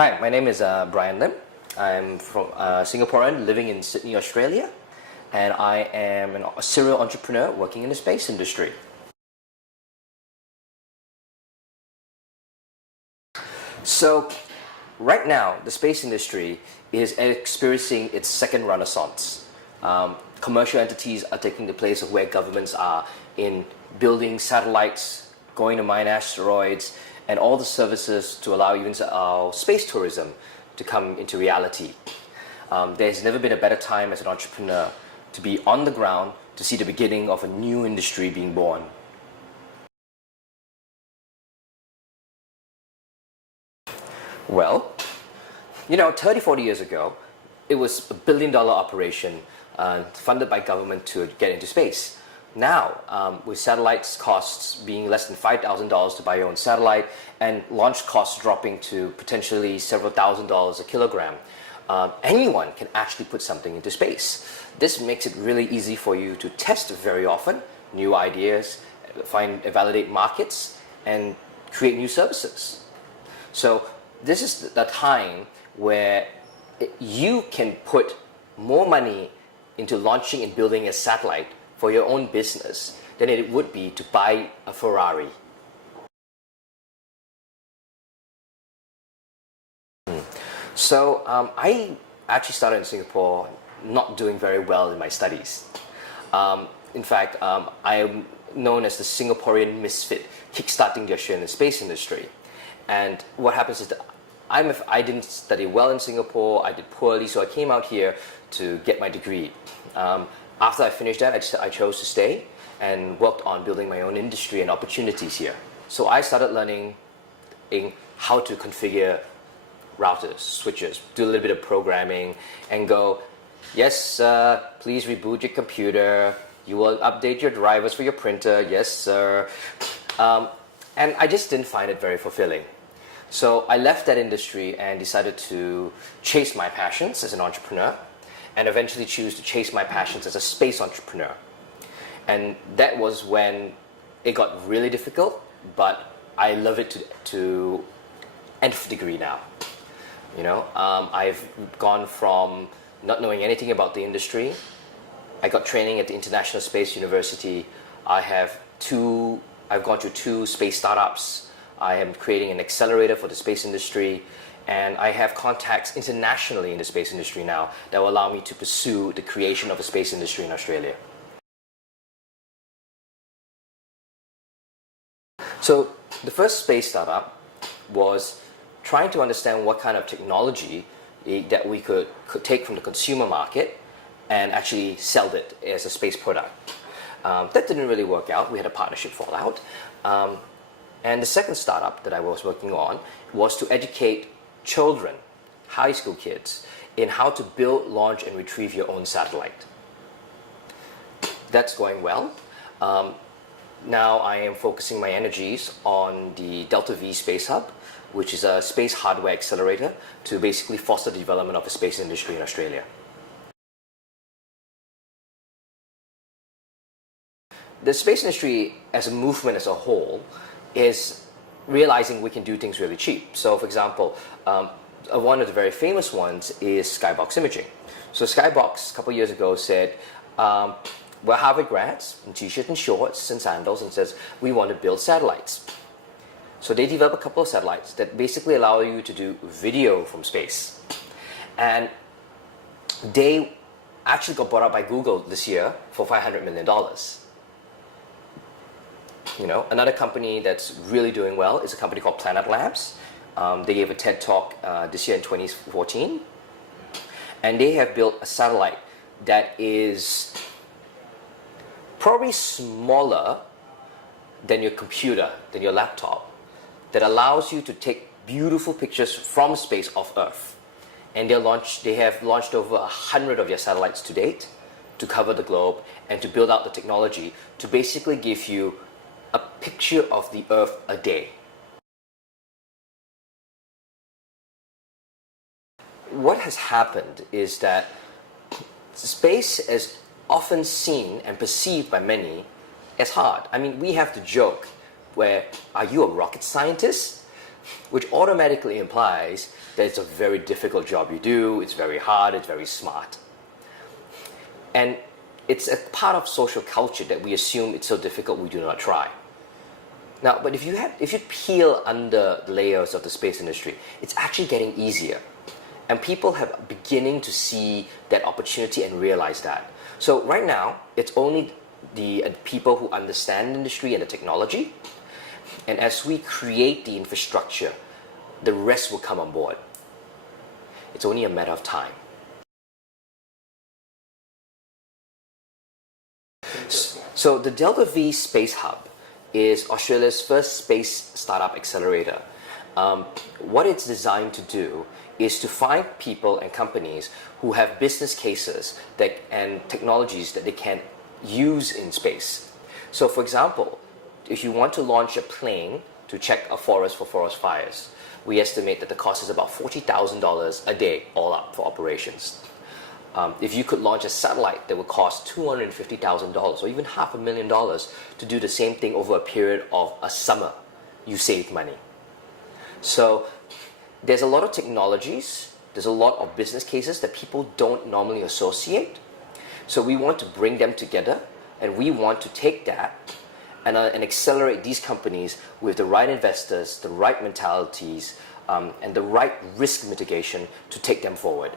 Hi, my name is Brian Lim. I'm from Singaporean living in Sydney, Australia, and I am a serial entrepreneur working in the space industry. So, right now, the space industry is experiencing its second renaissance. Commercial entities are taking the place of where governments are in building satellites, going to mine asteroids, and all the services to allow even space tourism to come into reality. There's never been a better time as an entrepreneur to be on the ground to see the beginning of a new industry being born. Well, 30, 40 years ago, it was a billion-dollar operation funded by government to get into space. Now, with satellites costs being less than $5,000 to buy your own satellite and launch costs dropping to potentially several $1,000s a kilogram, anyone can actually put something into space. This makes it really easy for you to test very often new ideas, validate markets, and create new services. So this is the time where you can put more money into launching and building a satellite for your own business than it would be to buy a Ferrari. So I actually started in Singapore not doing very well in my studies. In fact, I am known as the Singaporean misfit, kickstarting the Australian space industry. And what happens is that I didn't study well in Singapore, I did poorly, so I came out here to get my degree. After I finished that, I chose to stay and worked on building my own industry and opportunities here. So I started learning how to configure routers, switches, do a little bit of programming, and go, yes, please reboot your computer, you will update your drivers for your printer, yes, sir. And I just didn't find it very fulfilling. So I left that industry and decided to chase my passions as an entrepreneur, and eventually choose to chase my passions as a space entrepreneur. And that was when it got really difficult, but I love it to nth degree now. I've gone from not knowing anything about the industry. I got training at the International Space University. I've gone through 2 space startups. I am creating an accelerator for the space industry, and I have contacts internationally in the space industry now that will allow me to pursue the creation of a space industry in Australia. So the first space startup was trying to understand what kind of technology that we could take from the consumer market and actually sell it as a space product. That didn't really work out. We had a partnership fallout. And the second startup that I was working on was to educate children, high school kids, in how to build, launch, and retrieve your own satellite. That's going well. Now I am focusing my energies on the Delta V Spacehub, which is a space hardware accelerator to basically foster the development of the space industry in Australia. The space industry as a movement as a whole is realizing we can do things really cheap. So for example, one of the very famous ones is skybox imaging. So Skybox a couple years ago said, we're Harvard grads in t-shirts and shorts and sandals, and says, we want to build satellites. So they developed a couple of satellites that basically allow you to do video from space. And they actually got bought out by Google this year for $500 million. Another company that's really doing well is a company called Planet Labs. They gave a TED Talk this year in 2014. And they have built a satellite that is probably smaller than your computer, than your laptop, that allows you to take beautiful pictures from space of Earth. And they have launched over 100 of their satellites to date to cover the globe and to build out the technology to basically give you a picture of the Earth a day. What has happened is that space is often seen and perceived by many as hard. I mean, we have the joke where, are you a rocket scientist? which automatically implies that it's a very difficult job you do, it's very hard, it's very smart. And it's a part of social culture that we assume it's so difficult we do not try. Now, but if you peel under the layers of the space industry, it's actually getting easier. And people have beginning to see that opportunity and realize that. So right now, it's only the people who understand the industry and the technology. And as we create the infrastructure, the rest will come on board. It's only a matter of time. So the Delta V Spacehub is Australia's first space startup accelerator. What it's designed to do is to find people and companies who have business cases and technologies that they can use in space. So for example, if you want to launch a plane to check a forest for forest fires, we estimate that the cost is about $40,000 a day all up for operations. If you could launch a satellite that would cost $250,000 or even $500,000 to do the same thing over a period of a summer, you save money. So there's a lot of technologies, there's a lot of business cases that people don't normally associate. So we want to bring them together, and we want to take that and accelerate these companies with the right investors, the right mentalities, and the right risk mitigation to take them forward.